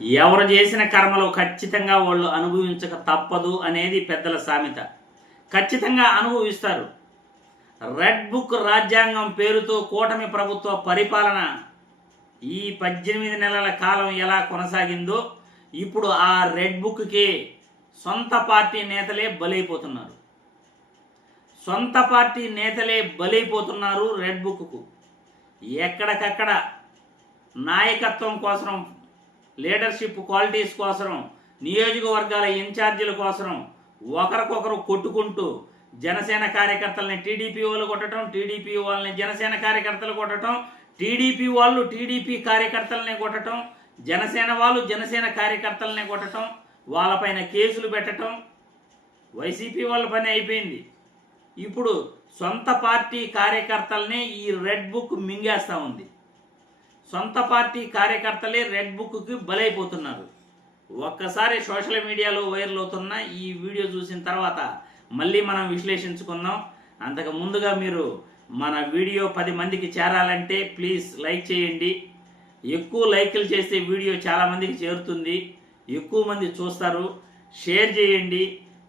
ఎవరు చేసిన కర్మలు ఖచ్చితంగా వాళ్ళు అనుభవించక తప్పదు అనేది పెద్దల సామెత. ఖచ్చితంగా అనుభవిస్తారు. రెడ్ బుక్ రాజ్యాంగం పేరుతో కూటమి ప్రభుత్వ పరిపాలన ఈ 18 నెలల కాలం ఎలా కొనసాగిందో ఇప్పుడు ఆ రెడ్ బుక్కి సొంత పార్టీ నేతలే బలైపోతున్నారు. సొంత పార్టీ నేతలే బలైపోతున్నారు రెడ్ బుక్కు. ఎక్కడికక్కడ నాయకత్వం కోసం, లీడర్షిప్ క్వాలిటీస్ కోసం, నియోజకవర్గాల ఇన్ఛార్జీల కోసం ఒకరికొకరు కొట్టుకుంటూ జనసేన కార్యకర్తలని టీడీపీ వాళ్ళు కొట్టడం, టీడీపీ వాళ్ళని జనసేన కార్యకర్తలు కొట్టడం, టీడీపీ వాళ్ళు టీడీపీ కార్యకర్తలని కొట్టడం, జనసేన వాళ్ళు జనసేన కార్యకర్తలని కొట్టడం, వాళ్ళపైన కేసులు పెట్టడం వైసీపీ వాళ్ళ పని అయిపోయింది. ఇప్పుడు సొంత పార్టీ కార్యకర్తలనే ఈ రెడ్ బుక్ మింగేస్తూ ఉంది. సొంత పార్టీ కార్యకర్తలే రెడ్ బుక్కి బలైపోతున్నారు. ఒక్కసారి సోషల్ మీడియాలో వైరల్ అవుతున్న ఈ వీడియో చూసిన తర్వాత మళ్ళీ మనం విశ్లేషించుకుందాం. అంతకు ముందుగా మీరు మన వీడియో 10 మందికి చేరాలంటే ప్లీజ్ లైక్ చేయండి. ఎక్కువ లైక్లు చేస్తే వీడియో చాలామందికి చేరుతుంది, ఎక్కువ మంది చూస్తారు. షేర్ చేయండి.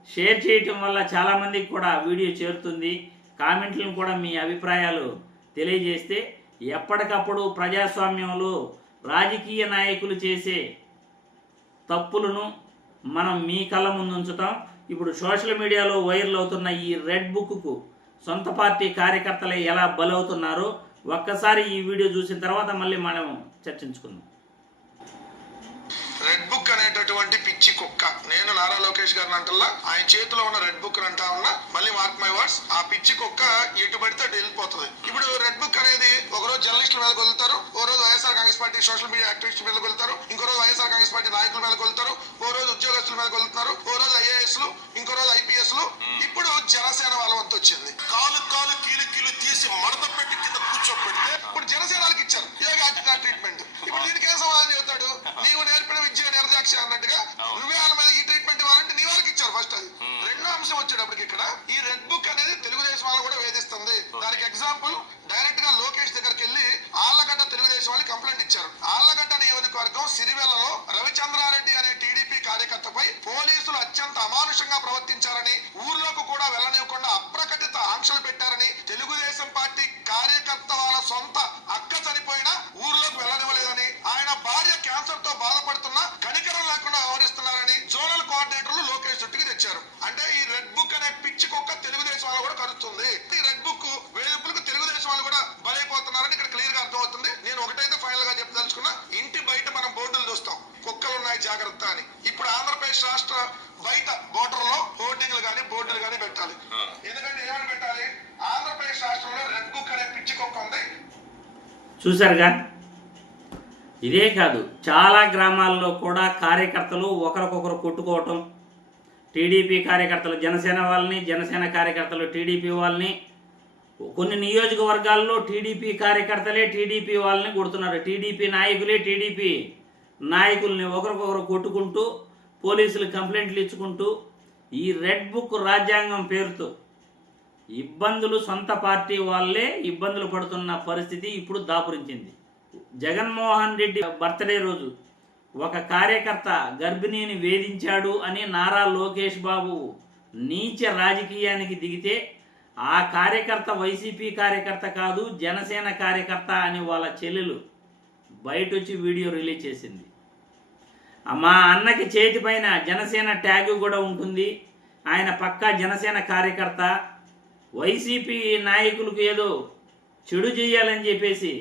షేర్ చేయటం వల్ల చాలామందికి కూడా వీడియో చేరుతుంది. కామెంట్లను కూడా మీ అభిప్రాయాలు తెలియజేస్తే ఎప్పటికప్పుడు ప్రజాస్వామ్యంలో రాజకీయ నాయకులు చేసే తప్పులను మనం మీ కళ్ళ ముందు ఉంచుతాం. ఇప్పుడు సోషల్ మీడియాలో వైరల్ అవుతున్న ఈ రెడ్ బుక్కు సొంత పార్టీ కార్యకర్తలు ఎలా బలవుతున్నారో ఒక్కసారి ఈ వీడియో చూసిన తర్వాత మళ్ళీ మనం చర్చించుకుందాం. రెడ్ బుక్ అనేటటువంటి పిచ్చి కుక్క. నేను నారా లోకేష్ గారిని అంటల్లా, ఆయన చేతిలో ఉన్న రెడ్ బుక్ అంటా ఉన్నా. మళ్ళీ మార్క్ మై వర్డ్స్, ఆ పిచ్చి కుక్క ఎటు పడితే అటు వెళ్ళిపోతుంది. ఇప్పుడు రెడ్ బుక్ అనేది ఒకరోజు జర్నలిస్టుల మీద కొలుతారు, ఓ రోజు YSR Congress party social media యాక్టివిస్టుల మీద కొలుతారు, ఇంకో రోజు వైఎస్ఆర్ కాంగ్రెస్ పార్టీ నాయకుల మీద కొలుతారు, ఓ రోజు ఉద్యోగస్తుల మీద కొలుతున్నారు, ఓ రోజు ఐఏఎస్లు, ఇంకో రోజు ఐపీఎస్లు. ఇప్పుడు జనసేన వాళ్ళ వంతు వచ్చింది. కాలు కాలు కీలు కీలు తీసి మడత పెట్టి కింద కూర్చోబెడితే ఇప్పుడు జనసేన వాళ్ళకి ఇచ్చారు యోగి ఆదిత్యనాథ్ ట్రీట్మెంట్. ఇప్పుడు దీనికి ఏం సమాధానం చెబుతాడు? నీవు నేర్పిన విద్య నిర్దాక్ష అన్నట్టుగా నువ్వే వాళ్ళ మీద ఈ ట్రీట్మెంట్ ఇవ్వాలంటే నీ వాళ్ళకి ఇచ్చారు ఫస్ట్. అది రెండో అంశం వచ్చేటప్పటికి ఇక్కడ ఈ రెడ్ బుక్ అనేది తెలుగుదేశం వాళ్ళు కూడా వేధిస్తుంది. దానికి ఎగ్జాంపుల్ డైరెక్ట్ గా లోకేష్ దగ్గరికి వెళ్ళి ఆళ్లగడ్డ తెలుగుదేశం వాళ్ళు కంప్లైంట్ ఇచ్చారు. ఆళ్లగడ్డ నియోజకవర్గం సిరివెల్లలో రవిచంద్రారెడ్డి అనే టీడీపీ కార్యకర్తపై పోలీసులు అత్యంత అమానుషంగా ప్రవర్తించారని, ఊర్లోకి కూడా వెళ్లనివ్వకుండా అప్రకటిత ఆంక్షలు పెట్టారని, తెలుగుదేశం పార్టీ కార్యకర్త వాళ్ళ సొంత అక్క చనిపోయినా ఊర్లోకి వెళ్లనివ్వలేదని, ఆయన భార్య క్యాన్సర్ తో బాధపడుతున్నా కనికరం లేకుండా వ్యవహరిస్తున్నారని జోనల్ కోఆర్డినేటర్లు లోకేష్ చుట్టుకి తెచ్చారు. అంటే ఈ రెడ్ బుక్ అనే పిచ్చి కుక్క తెలుగుదేశం వాళ్ళు కూడా కరుస్తుంది. ఈ రెడ్ బుక్ వేధింపులకు తెలుగుదేశం వాళ్ళు కూడా బలైపోతున్నారని ఇక్కడ క్లియర్ గా అర్థమవుతుంది. నేను ఒకటైతే ఫైనల్ గా చెప్పదలుచుకున్నా, ఇంటి బయట మనం బోర్డులు చూస్తాం, కుక్కలు ఉన్నాయి జాగ్రత్త అని. ఇప్పుడు ఆంధ్రప్రదేశ్ రాష్ట్ర బయట బోర్డర్ లో హోర్డింగ్లు గానీ బోర్డులు గానీ పెట్టాలి. ఎందుకంటే ఏమని పెట్టాలి? ఆంధ్రప్రదేశ్ రాష్ట్రంలో రెడ్ బుక్ అనే పిచ్చి కుక్క ఉంది. చూసారుగా. ఇదే కాదు, చాలా గ్రామాల్లో కూడా కార్యకర్తలు ఒకరికొకరు కొట్టుకోవటం, టీడీపీ కార్యకర్తలు జనసేన వాళ్ళని, జనసేన కార్యకర్తలు టీడీపీ వాళ్ళని, కొన్ని నియోజకవర్గాల్లో టీడీపీ కార్యకర్తలే టీడీపీ వాళ్ళని కొడుతున్నారు. టీడీపీ నాయకులే టీడీపీ నాయకుల్ని ఒకరికొకరు కొట్టుకుంటూ, పోలీసులు కంప్లైంట్లు ఇచ్చుకుంటూ, ఈ రెడ్ బుక్ రాజ్యాంగం పేరుతో ఇబ్బందులు సొంత పార్టీ వాళ్ళే ఇబ్బందులు పడుతున్న పరిస్థితి ఇప్పుడు దాపురించింది. జగన్మోహన్ రెడ్డి బర్త్డే రోజు ఒక కార్యకర్త గర్భిణిని వేధించాడు అని నారా లోకేష్ బాబు నీచ రాజకీయానికి దిగితే ఆ కార్యకర్త వైసీపీ కార్యకర్త కాదు, జనసేన కార్యకర్త అని వాళ్ళ చెల్లెలు బయట వచ్చి వీడియో రిలీజ్ చేసింది. మా అన్నకి చేతిపైన జనసేన ట్యాగ్ కూడా ఉంటుంది, ఆయన పక్కా జనసేన కార్యకర్త, వైసీపీ నాయకులకు ఏదో చెడు చేయాలని చెప్పేసి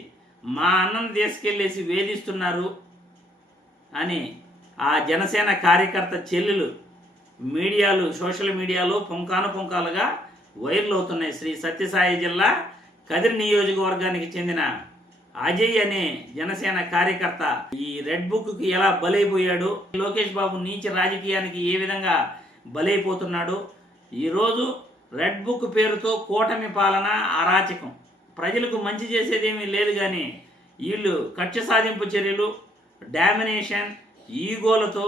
మా అన్నను తీసుకెళ్ళేసి వేధిస్తున్నారు అని ఆ జనసేన కార్యకర్త చెల్లెలు మీడియాలు, సోషల్ మీడియాలో పుంకాలుగా వైరల్ అవుతున్నాయి. శ్రీ సత్యసాయి జిల్లా కదిరి నియోజకవర్గానికి చెందిన అజయ్ అనే జనసేన కార్యకర్త ఈ రెడ్ బుక్కి ఎలా బలైపోయాడు, లోకేష్ బాబు నీచ రాజకీయానికి ఏ విధంగా బలైపోతున్నాడు. ఈరోజు రెడ్ బుక్ పేరుతో కూటమి పాలన అరాచకం, ప్రజలకు మంచి చేసేదేమీ లేదు. కానీ వీళ్ళు కక్ష సాధింపు చర్యలు, డామినేషన్, ఈగోలతో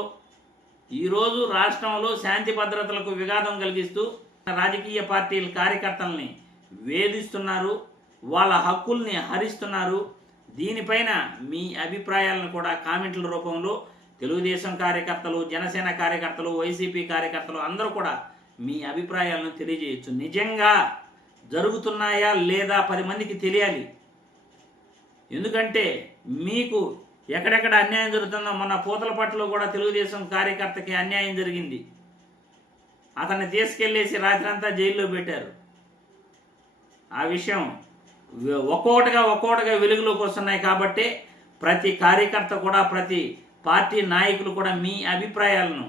ఈరోజు రాష్ట్రంలో శాంతి భద్రతలకు విఘాతం కలిగిస్తూ రాజకీయ పార్టీల కార్యకర్తల్ని వేధిస్తున్నారు, వాళ్ళ హక్కుల్ని హరిస్తున్నారు. దీనిపైన మీ అభిప్రాయాలను కూడా కామెంట్ల రూపంలో తెలుగుదేశం కార్యకర్తలు, జనసేన కార్యకర్తలు, వైసీపీ కార్యకర్తలు అందరూ కూడా మీ అభిప్రాయాలను తెలియజేయచ్చు. నిజంగా జరుగుతున్నాయా లేదా 10 మందికి తెలియాలి. ఎందుకంటే మీకు ఎక్కడెక్కడ అన్యాయం జరుగుతుందో, మొన్న పూతలపట్టులో కూడా తెలుగుదేశం కార్యకర్తకి అన్యాయం జరిగింది. అతన్ని తీసుకెళ్ళేసి రాత్రంతా జైల్లో పెట్టారు. ఆ విషయం ఒక్కొక్కటిగా వెలుగులోకి వస్తున్నాయి. కాబట్టి ప్రతి కార్యకర్త కూడా, ప్రతి పార్టీ నాయకులు కూడా మీ అభిప్రాయాలను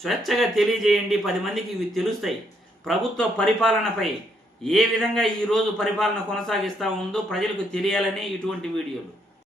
స్వేచ్ఛగా తెలియజేయండి. 10 మందికి ఇవి తెలుస్తాయి. ప్రభుత్వ పరిపాలనపై ఏ విధంగా ఈరోజు పరిపాలన కొనసాగిస్తూ ఉందో ప్రజలకు తెలియాలని ఇటువంటి వీడియోలు.